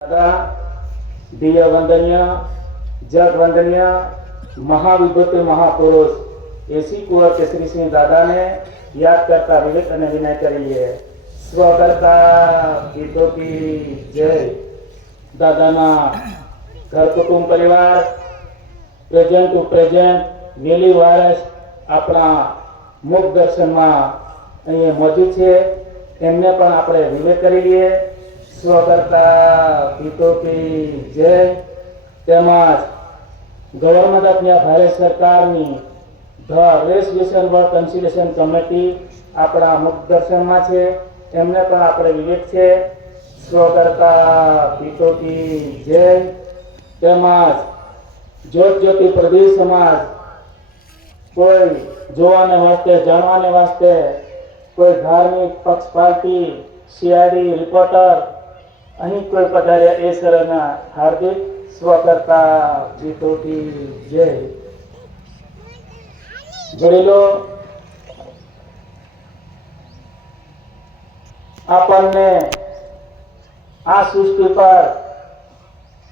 दादा दिय वंदनीय जग वंदनीय महाविभूति महापुरुष एसी कुंवर केसरी सिंह दादा ने याद करता विवेक અને વિનય કરીએ સ્વ કરતા ગીતો की जय। દાદાના ઘર કુટુંબ પરિવાર present to present valley virus આપણા મુખ દર્શનમાં અહીંયા મોજૂદ છે, એમને પણ આપણે વિવેક કરી લઈએ। સ્વકર્તા ગીતો की जय। તેમજ ગવર્મેન્ટ ઓફ ઇન્ડિયા ભારત સરકારની the race vision world conciliation committee આપણા મુખ દર્શનમાં છે, એમને પણ આપણે વિવેક છે। સ્વકર્તા ગીતો की जय। તેમજ જ્યોત જ્યોતિ પ્રદેશ સમાજ કોઈ જોવાને વાસ્તે જાણવાને વાસ્તે કોઈ ધાર્મિક પક્ષ પાર્ટી સીઆઈડી રિપોર્ટર અહીં કોઈ પધાર્યા એ સરના હાર્દિક સ્વકર્તા ગીતો की जय। વડીલો આપણને આ સૃષ્ટિ પર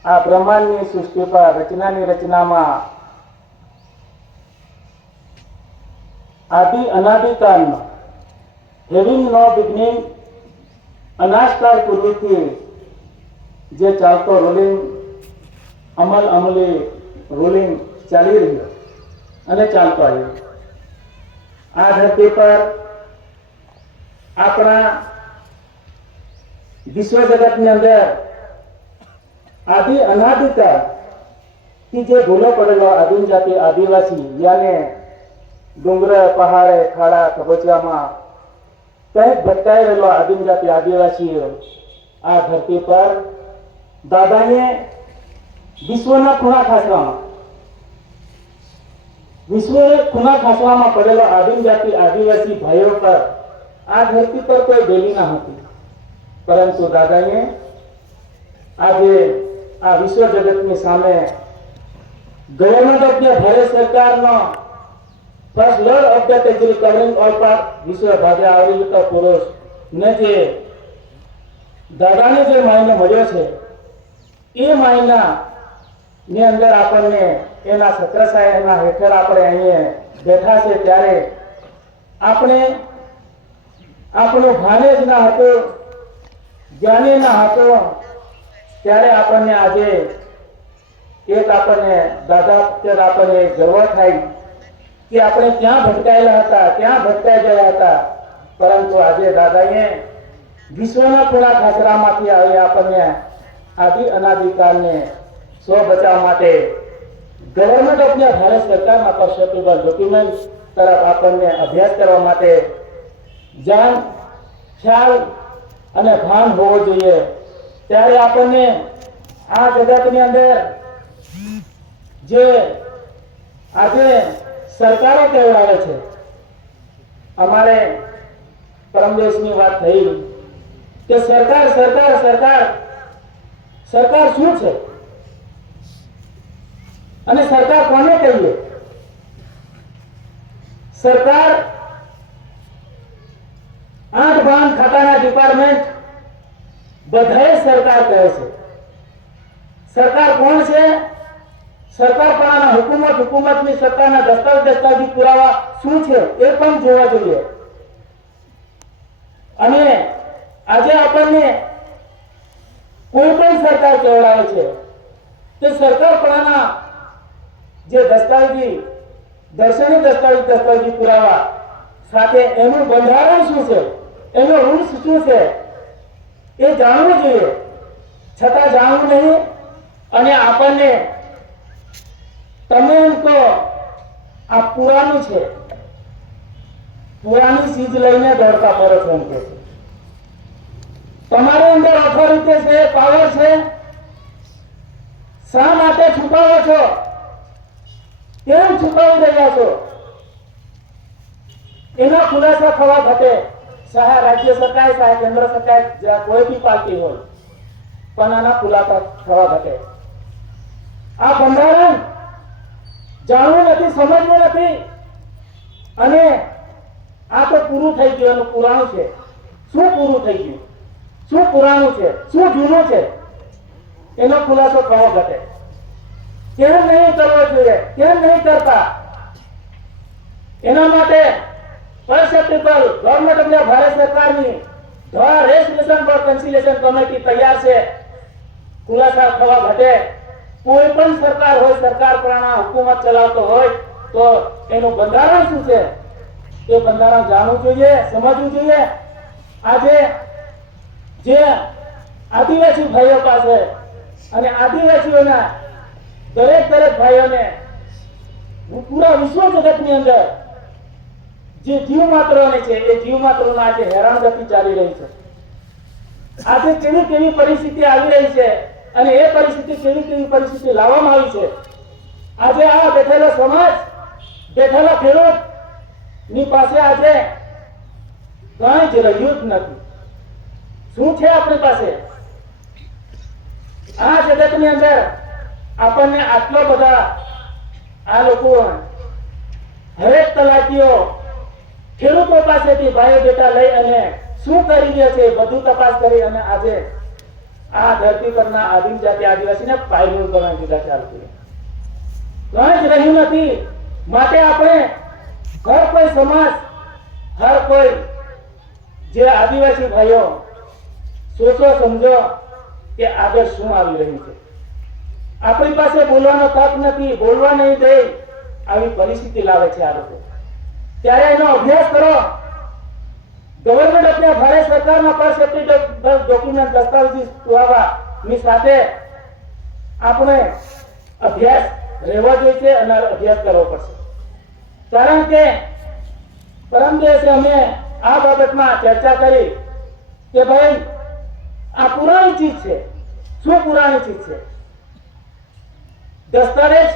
આ બ્રહ્માંડની સૃષ્ટિ પર રચનાની રચનામાં આદિ અનાદિકાળમાં હેવિંગ નો બિગનિંગ અનાજકાળ પૂર્વથી જે ચાલતો રોલિંગ અમલી રોલિંગ ચાલી રહ્યો અને ચાલતો આવ્યો। આ ધરતી પર આપણા વિશ્વ જગતની અંદર આદિ અનાદિકાળ થી જે ભૂલો પડેલો આદિમ જાતિ આદિવાસી યાને ડુંગર પહાડે ખાડા કબોચિયામાં કંઈક ભટકાઈ રહેલો આદિમ જાતિ આદિવાસીઓ આ ધરતી પર દાદાએ વિશ્વના ખૂણા ખાસવામાં પડેલો આદિમ જાતિ આદિવાસી ભાઈઓ પર આ ધરતી પર કોઈ બેલી ના હતી, પરંતુ દાદાએ આજે આ વિશ્વ જગતની સામે ગવર્મેન્ટ ઓફ ઇન્ડિયા ભારત સરકારનો first lord of the territory covering all part વિશ્વ ભાગે આવેલો પુરુષ ને જે દાદાને જે માયનો મળ્યો છે એ માયના ની અંદર આપણને એના છત્રછાયાના હેઠળ આપણે અહીંયા બેઠા છે, ત્યારે આપણે આપણો ભાને જ ના હતો, જ્ઞાને ના હતો, ત્યારે આપણને આજે એક આપણને દાદા પર આપણને ગર્વ થાય કે આપણે ક્યાં ભટકાયેલા હતા, ક્યાં ભટકાઈ ગયા હતા, પરંતુ આજે દાદાએ વિશ્વના ખૂણા ખાચરામાંથી આવી આપણને આદિ અનાદિકાળને સ્વ બચાવ માટે ગવર્મેન્ટ ઓફ ઇન્ડિયા ભારત સરકારના પરસેપ્ટેબલ ડોક્યુમેન્ટ તરફ આપણને અભ્યાસ કરવા માટે જાણ ખ્યાલ અને ભાન હોવો જોઈએ। ત્યારે આપણને આ જગતની અંદર જે આજે સરકારો કહેવાય છે, અમારે પરમ દેશની વાત થઈ કે સરકાર સરકાર સરકાર સરકાર શું છે અને સરકાર કોને કહીએ? સરકાર 8 બાન ખાતાના ડિપાર્ટમેન્ટ બધાએ સરકાર કહે છે। સરકાર કોણ છે? સરકાર પણ હુકુમતની સત્તાના દસ્તાવેજી પુરાવા શું છે એ પણ જોવા જોઈએ। અને આજે આપણને કોઈ પણ સરકાર કહેવાય છે તે સરકાર પણ જે દસ્તાવેજી દસ્તાવેજી પુરાવા સાથે એનું બંધારણ શું છે, એનો રૂલ્સ શું છે એ જાણવું જોઈએ, છતાં જાણવું નહીં અને આપણને તમે એમ કહો આ પુરાણું છે, પુરાણી ચીજ લઈને દોડતા ફરો છો એમ કે તમારી અંદર ઓથોરિટી છે, પાવર છે, શા માટે છુપાવો છો? કેમ છુપાવી રહ્યા છો? એનો ખુલાસો થવા ઘટે, ચાહે રાજ્ય સરકાર ચાહે કેન્દ્ર સરકાર કોઈ બી પાર્ટી હોય, પણ આના ખુલાસા થવા ઘટે। આ બંધારણ જાણવું નથી, સમજવું નથી અને આ તો પૂરું થઈ ગયું, એનું પુરાણું છે। શું પૂરું થઈ ગયું? શું પુરાણું છે? શું જૂનું છે? એનો ખુલાસો થવો ઘટે. કેમ નહીં કરવો જોઈએ, કેમ નહીં કરતા? એના માટે પરસેપ્ટિબલ ગવર્નમેન્ટ ઓફ ભારત સરકારની રેસ્ટિટ્યુશન ફોર કન્સિલિએશન કમિટી તૈયાર છે. ખુલાસા થવા ઘટે. કોઈ પણ સરકાર હોય, સરકાર પ્રમાણે હુકુમત ચલાવતો હોય તો એનું બંધારણ શું છે એ બંધારણ જાણવું જોઈએ, સમજવું જોઈએ. આજે જે આદિવાસી ભાઈઓ પાસે અને આદિવાસીઓના દરેક ભાઈઓને પૂરા વિશ્વ જગતની અંદર જે જીવ માત્રોને છે એ જીવ માત્રોના આજે હેરાનગતિ ચાલી રહી છે. આજે કેવી પરિસ્થિતિ આવી રહી છે અને એ પરિસ્થિતિ કેવી પરિસ્થિતિ લાવવામાં આવી છે. આજે આ બેઠેલો સમાજ, બેઠેલો ખેડૂત ની પાસે આજે કઈ જ રહ્યું જ નથી. શું છે આપણી પાસે? આ જગતની અંદર આપણને આટલો બધા આ લોકો હરેક તલાટીઓ ખેડૂતો પાસેથી બાયોડેટા લઈ અને શું કરી રહ્યા છે બધું તપાસ કરી અને આજે આ ધરતી પરના આદિમ જાતિ આદિવાસીને પાયલું કરવાની દીધા ચાલતી કઈ જ રહ્યું નથી. માટે આપણે હર કોઈ સમાજ, હર કોઈ જે આદિવાસી ભાઈઓ સોચો સમજો કે આગળ શું આવી રહ્યું છે. આપણી પાસે બોલવાનો તક નથી, બોલવા નહીં દે આવી પરિસ્થિતિ લાવે છે આ લોકો. ત્યારે એનો અભ્યાસ કરો. ગવર્નમેન્ટ ઓફ ભારત સરકારના પરસેપ્ટિવ ડોક્યુમેન્ટ દસ્તાવેજી પુરાવાની સાથે આપણે અભ્યાસ રહેવો જોઈએ અને અભ્યાસ કરવો પડશે. કારણ કે પરમ દિવસે અમે આ બાબતમાં ચર્ચા કરી કે ભાઈ આ પુરાણી ચીજ છે. શું પુરાણી ચીજ છે? દસ્તાવેજ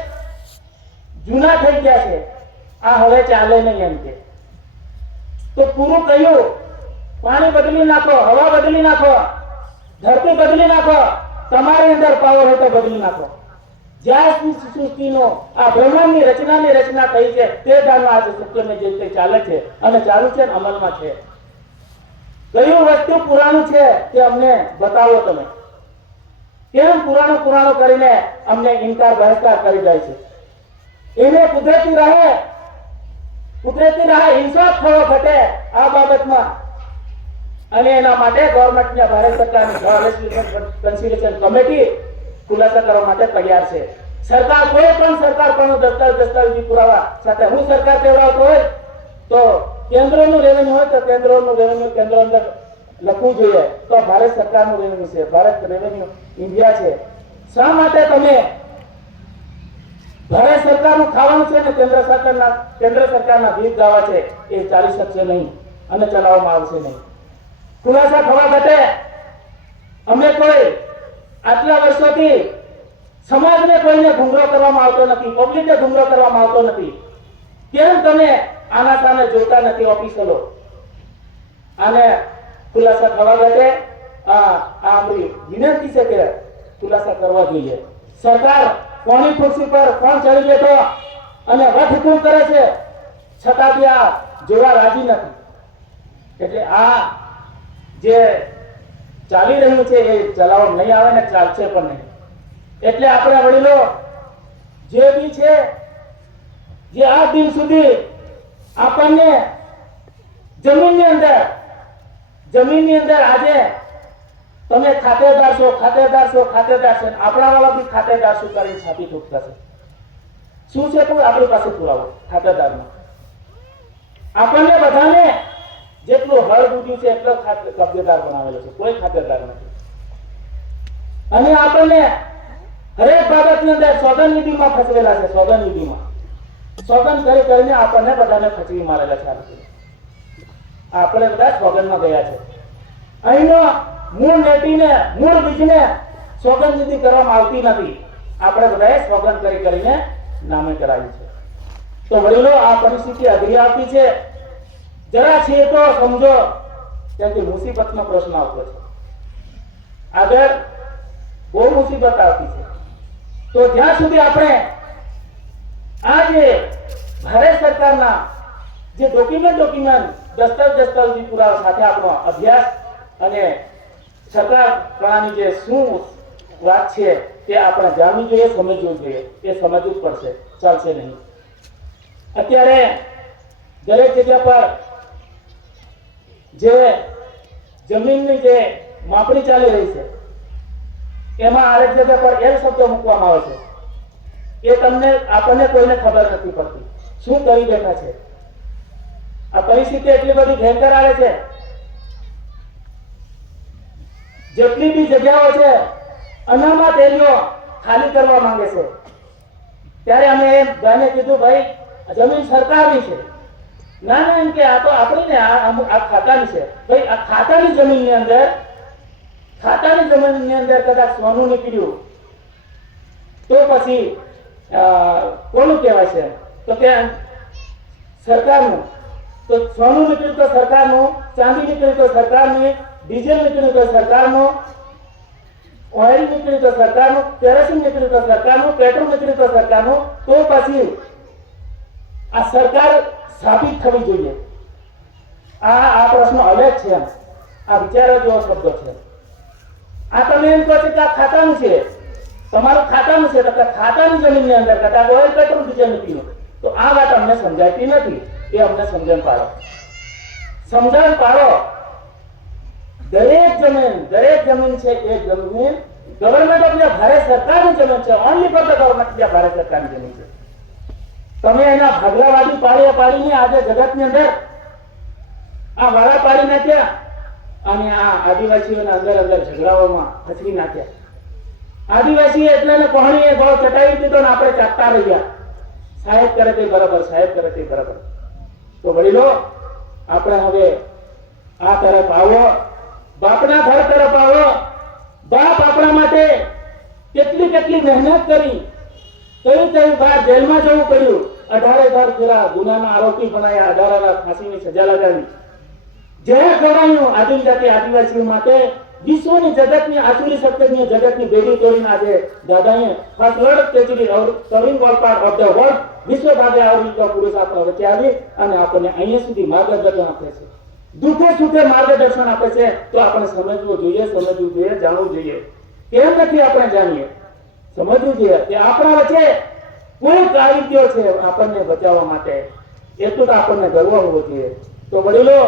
જૂના થઈ ગયા છે, આ હવે ચાલે નહીં એમ કે. તો પૂરું કહ્યું, પાણી બદલી નાખો, હવા બદલી નાખો, ધરતી બદલી નાખો, તમારી અંદર પાવર હોય તો બદલી નાખો. જ્યાં સૃષ્ટિનો આ બ્રહ્માંડની રચના થઈ છે તે જાણો આજે સત્યને જે રીતે ચાલે છે અને ચાલુ છે અને અમલમાં છે. કયું વસ્તુ પુરાણું છે તે અમને બતાવો તમે. કેમ પુરાણું કરીને અમને ઇનકાર બહિષ્કાર કરી જાય છે? એને કુદરતી રાહે ઇન્સાફ થવો ઘટે આ બાબતમાં. અને એના માટે ગવર્નમેન્ટની ભારત સરકારની કન્સિલિએશન કમિટી ખુલાસા કરવા માટે તૈયાર છે. સરકાર કોઈ પણ સરકાર પણ દસ્તાવેજી પુરાવા સાથે હું સરકાર કેવડાવતો હોય તો કેન્દ્રનું રેવન્યુ હોય તો કેન્દ્રનું રેવન્યુ કેન્દ્ર અંદર લખવું જોઈએ. તો ભારત સરકારનું રેવન્યુ છે, ભારત રેવન્યુ ઇન્ડિયા છે. શા માટે તમે ભારત સરકારનું ખાવાનું છે ને કેન્દ્ર સરકારના ગીત ગાવા છે એ ચાલી શકશે નહીં અને ચલાવવામાં આવશે નહીં. ખુલાસા થવા ઘટે. અમે કોઈ આટલા વર્ષોથી સમાજને કોઈને ગુમરાહ કરવામાં આવતો નથી, પબ્લિકને ગુમરાહ કરવામાં આવતો નથી. કેમ તમે આના સામે જોતા નથી ઓફિસરો? આને ખુલાસા થવા ઘટે. આપણી વિનંતી છે કે ખુલાસા કરવા જોઈએ. સરકાર કોની ખુરશી પર કોણ ચડી બેઠો અને વટ હુકુમ કરે છે છતાં બી આ જોવા રાજી નથી. એટલે આ જે ચાલી રહ્યું છે એ ચલાવવા નહીં આવે ને ચાલશે પણ નહીં. એટલે આપણે વડીલો જે બી છે જે આ દિન સુધી આપણને જમીનની અંદર આજે તમે ખાતેદાર છો આપણા વાળા બી ખાતેદાર શું કરીને છાપી ઠોકતા છે. શું છે કોઈ આપણી પાસે પુરાવો ખાતેદારનો? આપણને બધાને જેટલું હળ બુદ્ધ્યું છે એટલો કબજેદાર બનાવેલો છે, કોઈ ખાતેદાર નથી. અને આપણને હરેક બાબતની અંદર સોગંદ વિધિમાં ફસવેલા છે. સોગંદ કરીને આપણને બધાને ખચવી મારેલા છે. આપણે બધા સોગંદમાં ગયા છે. અહીંનો મૂળ બીજને સોગંદ વિધિ કરવામાં આવતી નથી. આપણે બધાએ સોગંદ કરીને નામે કરાવી છે. તો વડીલો આ પરિસ્થિતિ અઘરી આવતી છે. જરા છે તો સમજો કે મુસીબતનો પ્રશ્ન આવતો છે. આગળ બહુ મુસીબત આવતી છે. તો જ્યાં સુધી આપણે આ જે ભારત સરકારના જે ડોક્યુમેન્ટ દસ્તાવેજી પુરાવા સાથે આપણો અભ્યાસ અને સરકાર પ્રણાલી જે શું વાત છે તે આપણે જાણવી જોઈએ, સમજવું જોઈએ. એ સમજવું જ પડશે, ચાલશે નહીં. અત્યારે દરેક જગ્યા પર જે જમીનની જે માપણી ચાલી રહી છે એમાં આરેક જગ્યા પર એલ શબ્દ મૂકવામાં આવે છે. એ આપણને કોઈને ખબર નથી પડતી શું કરી બેઠા છે. આ પરિસ્થિતિ એટલી બધી ભયંકર આવે છે. જેટલી બી જગ્યાઓ છે અનામત એરિયો ખાલી કરવા માંગે છે. ત્યારે અમે એમ ભાઈને કીધું, ભાઈ જમીન સરકારની છે. ના ના, એમ કે આ તો આપણી ને, આ ખાતાની છે. ભાઈ આ ખાતાની જમીનની અંદર કદાચ સોનું નીકળ્યું તો પછી કોનું કહેવાય છે? તો કે સરકારનું. તો સોનું નીકળ્યું તો સરકારનું, ચાંદી નીકળ્યું તો સરકારની, ડીઝલ નીકળ્યું તો સરકારનું, ઓઇલ નીકળ્યું તો સરકારનું, કેરોસીન નીકળ્યું તો સરકારનું, પેટ્રોલ નીકળ્યું તો સરકારનું. તો પછી આ સરકાર સાબિત થવી જોઈએ. આ પ્રશ્ન અલગ છે. આ વિચારો જેવો શબ્દ છે. આ તમે એમ કહો છો કે આ ખાતાનું છે, તમારું ખાતાનું છે, તો ખાતાની જમીનની અંદર કદાચ ઓઇલ, પેટ્રોલ, ડીઝલ નીકળ્યું તો આ વાત અમને સમજાતી નથી. એ અમને સમજણ પાડો. દરેક જમીન છે એ જમીન ગવર્મેન્ટ ઓફ ઇન્ડિયા, ભારત સરકારની જમીન છે. Only for the government of India, Bharat સરકારની જમીન છે. તમે એના ભાગલાવાદી પાડીને આજે જગતની અંદર આ વાળા પાડી નાખ્યા અને આ આદિવાસીઓના અંદર ઝઘડાઓમાં ફસવી નાખ્યા. આદિવાસી એટલે પહોણીએ ભાવ ચટાવી દીધો ને આપણે ચાટતા રહ્યા. સાહેબ કરે તે બરાબર, સાહેબ કરે તે બરાબર. તો વડીલો, આપણે હવે આ તરફ આવો, બાપના ઘર તરફ આવો. બાપ આપણા માટે કેટલી મહેનત કરી, કઈ બાર જેલમાં જવું પડ્યું, 18,000 પેલા ગુનાના આરોપી બનાવ્યા, 18,000 ફાંસીની સજા લગાવી. જય ખવડાવ્યું આદિવાસીઓ માટે. વિશ્વની જગતની આસુરી સત્યની જગતની બેડી તોડીને આજે દાદાએ first world statuary covering all part of the world વિશ્વ ભાગે આવરી પુરુષ આપણા વચ્ચે આવી અને આપણને અહીંયા સુધી માર્ગદર્શન આપે છે. દુઃખે માર્ગદર્શન આપે છે. તો આપણે સમજવું જોઈએ, જાણવું જોઈએ. કેમ નથી આપણે જાણીએ? સમજવું જોઈએ કે આપણા વચ્ચે કોઈ કારીગર છે આપણને બચાવવા માટે. એટલું તો આપણને ગર્વ હોવો જોઈએ. તો વડીલો,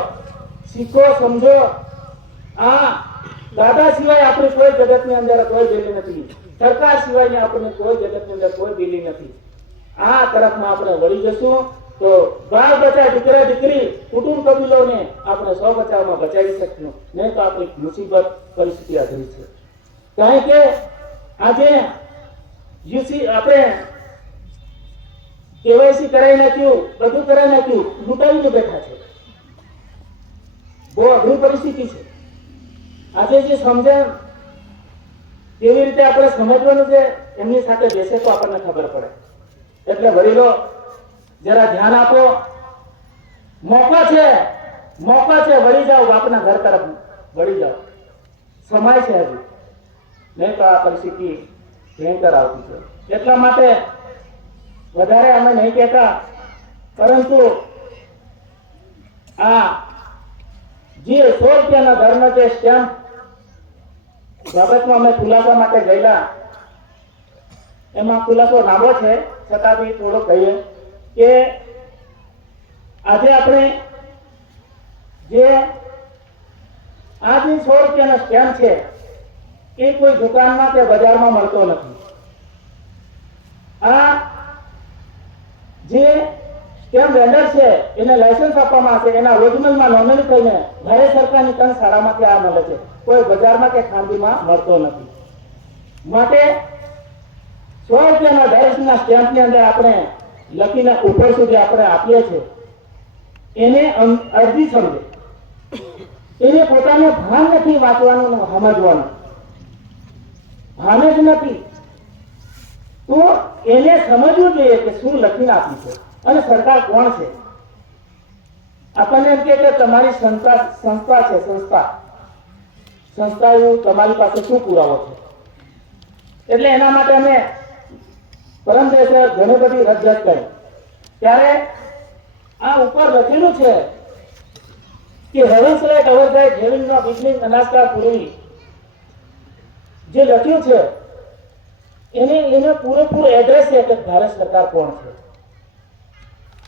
શીખો, સમજો. આ દાદા સિવાય આપણી કોઈ જગતની અંદર કોઈ બેલી નથી. સરકાર સિવાયની આપણને કોઈ જગતની અંદર કોઈ બેલી નથી. આ તરફમાં આપણે વળી જશું તો બાળ બચા, દીકરા દીકરી, કુટુંબ કબીલોને આપણે સૌ બચાવમાં બચાવી શકશું. નહીં તો આપણી મુસીબત પરિસ્થિતિ અઘરી છે. કારણ કે આજે આપણે કેવાયસી કરાવી નાખ્યું, બધું કરાવી નાખ્યું, લૂંટાવીને બેઠા છે. બહુ અઘરી પરિસ્થિતિ છે. આજે જે સમજણ કેવી રીતે આપણે સમજવાનું છે એમની સાથે બેસે તો આપણને ખબર પડે. એટલે વડીલો, જરા ધ્યાન આપો. મોકો છે, વળી જાઓ, બાપના ઘર તરફ વળી જાઓ. સમય છે હજુ, નહીં તો આ પરિસ્થિતિ ભયંકર આવતી છે. એટલા માટે વધારે અમે નહીં કહેતા, પરંતુ આ જે 100 રૂપિયાના દરનો જે સ્ટેમ્પ બાબતમાં અમે ખુલાસા માટે ગયેલા, એમાં ખુલાસો લાંબો છે, છતાં બી થોડો કહીએ કે આજે આપણે જે આ જે 100 રૂપિયાનો સ્ટેમ્પ છે એ કોઈ દુકાનમાં કે બજારમાં મળતો નથી. આ જે સ્ટેમ્પ વેન્ડર છે એને લાયસન્સ આપવામાં આવશે, એના ઓરિજિનલમાં નોંધણી થઈને ભારત સરકારની ત્રણ શાળામાંથી આ મળે છે. કોઈ બજારમાં કે ખાનગીમાં મળતો નથી. માટે 100 રૂપિયાના ડાયરેક્ટના સ્ટેમ્પની અંદર આપણે લખીને ઉપર સુધી આપણે આપીએ છીએ. એને અરજી સમજે, એને પોતાનું ભાન નથી વાંચવાનું, સમજવાનું ભાન જ નથી. તો એને સમજવું જોઈએ કે શું લખીને આપ્યું છે અને સરકાર કોણ છે. આપણને એમ કે તમારી સંસ્થા છે, સંસ્થા એવું તમારી પાસે શું પુરાવો છે. એટલે એના માટે અમે પરમ દિવસે ઘણી બધી રજૂઆત કરી. ત્યારે આ ઉપર લખેલું છે કે હેવન્સ લાઇટ અવર ગાઈડ હેવિંગ નો બિગનિંગ અનાસ્કાર પૂરી, જે લખ્યું છે એને પૂરેપૂરું એડ્રેસ છે કે ભારત સરકાર કોણ છે.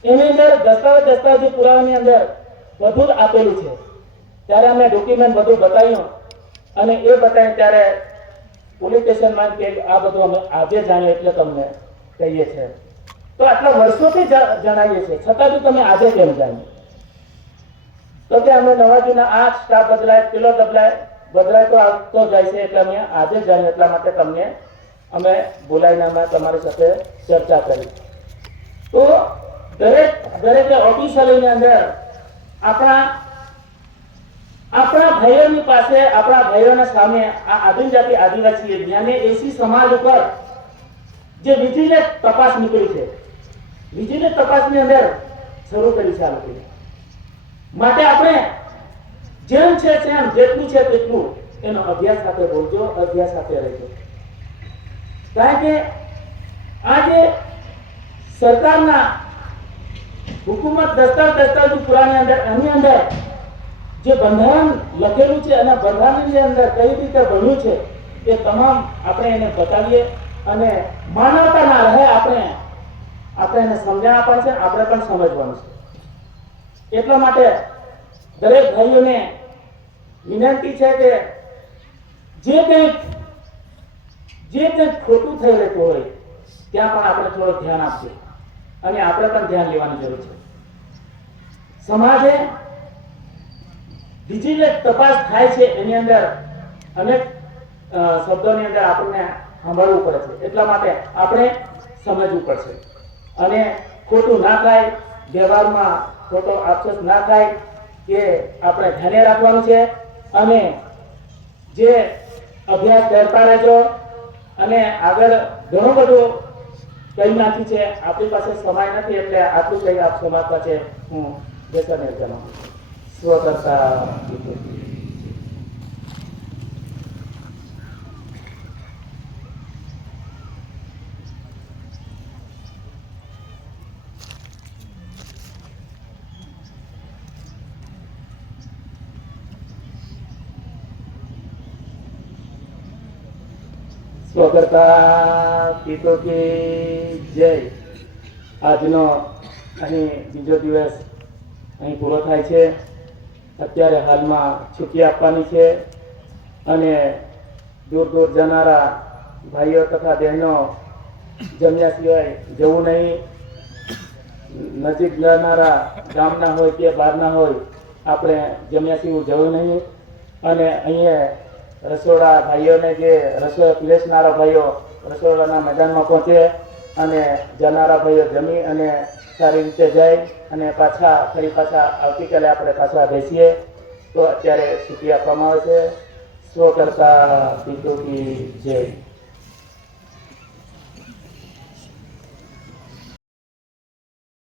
એની અંદર દસ્તાવેજ પુરાવાની અંદર બધું જ આપેલું છે. ત્યારે અમે ડોક્યુમેન્ટ બધું બતાવ્યું અને એ બતાવી ત્યારે પોલીસ સ્ટેશનમાં કે આ બધું અમે આજે જાણ્યું એટલે તમને કહીએ છીએ. તો આટલા વર્ષોથી જણાવીએ છીએ છતાં બી તમે આજે કેમ જાણ્યું? તો કે અમે નવાજુના આ સ્ટાફ બદલાય પેલો બદલાય તો આવતો જાય છે એટલે અમે આજે જાણ્યું એટલા માટે તમને અમે બોલાવીને અમે તમારી સાથે ચર્ચા કરી. તો દરેક ઓફિસરની અંદર આપણા ભાઈઓની પાસે આપણા ભાઈઓના સામે આ આદિજાતિ આદિવાસી જ્ઞાને એસી સમાજ ઉપર જે વિજિલન્સ તપાસ નીકળી છે, વિજિલન્સ તપાસની અંદર શરૂ કરી છે આ લોકોએ. માટે આપણે જેમ છે તેમ જેટલું છે તેટલું એનો અભ્યાસ સાથે બોલજો, અભ્યાસ સાથે રહેજો. કારણ કે આજે સરકારના હુકુમત દસ્તાવેજ પુરાની અંદર આની અંદર જે બંધારણ લખેલું છે અને બંધારણની અંદર કઈ રીતે બન્યું છે એ તમામ આપણે એને બતાવીએ અને માનવતા ના રહે આપણે એને સમજણ આપવા છે, આપણે પણ સમજવાનું છે. એટલા માટે દરેક ભાઈઓને વિનંતી છે કે જે કંઈક ખોટું થઈ રહેતું હોય ત્યાં પણ આપણે થોડું ધ્યાન આપીએ અને આપણે પણ ધ્યાન લેવાની જરૂર છે. સમાજે વિજિલન્સ તપાસ થાય છે એની અંદર અનેક શબ્દોની અંદર આપણને સાંભળવું પડે છે. એટલા માટે આપણે સમજવું પડશે અને ખોટું ના થાય, વ્યવહારમાં ખોટો આક્ષેપ ના થાય એ આપણે ધ્યાને રાખવાનું છે. અને જે અભ્યાસ કરતા રહેજો અને આગળ ઘણું બધું કઈ નાખી છે. આપણી પાસે સમય નથી એટલે આટલું કઈ આપ સમાજ પાસે હું બેસાને જણાવું. સ્વકર્તા પિતો કી જય. આજનો અહીં બીજો દિવસ અહીં પૂરો થાય છે. અત્યારે હાલમાં છૂટી આપવાની છે અને દૂર દૂર જનારા ભાઈઓ તથા બહેનો જમ્યા સિવાય જવું નહીં. નજીક જનારા ગામના હોય કે બહારના હોય આપણે જમ્યા સિવાય જવું નહીં. અને અહીંયા રસોડા ભાઈઓને જે રસોઈ પીરસનારા ભાઈઓ રસોડાના મેદાનમાં પહોંચે અને જનારા ભાઈઓ જમી અને સારી રીતે જાય અને ફરી પાછા આવતીકાલે આપણે પાછા બેસીએ. તો અત્યારે છૂટી આપવામાં આવે છે. સ્વ કરતા પિતો કી જય.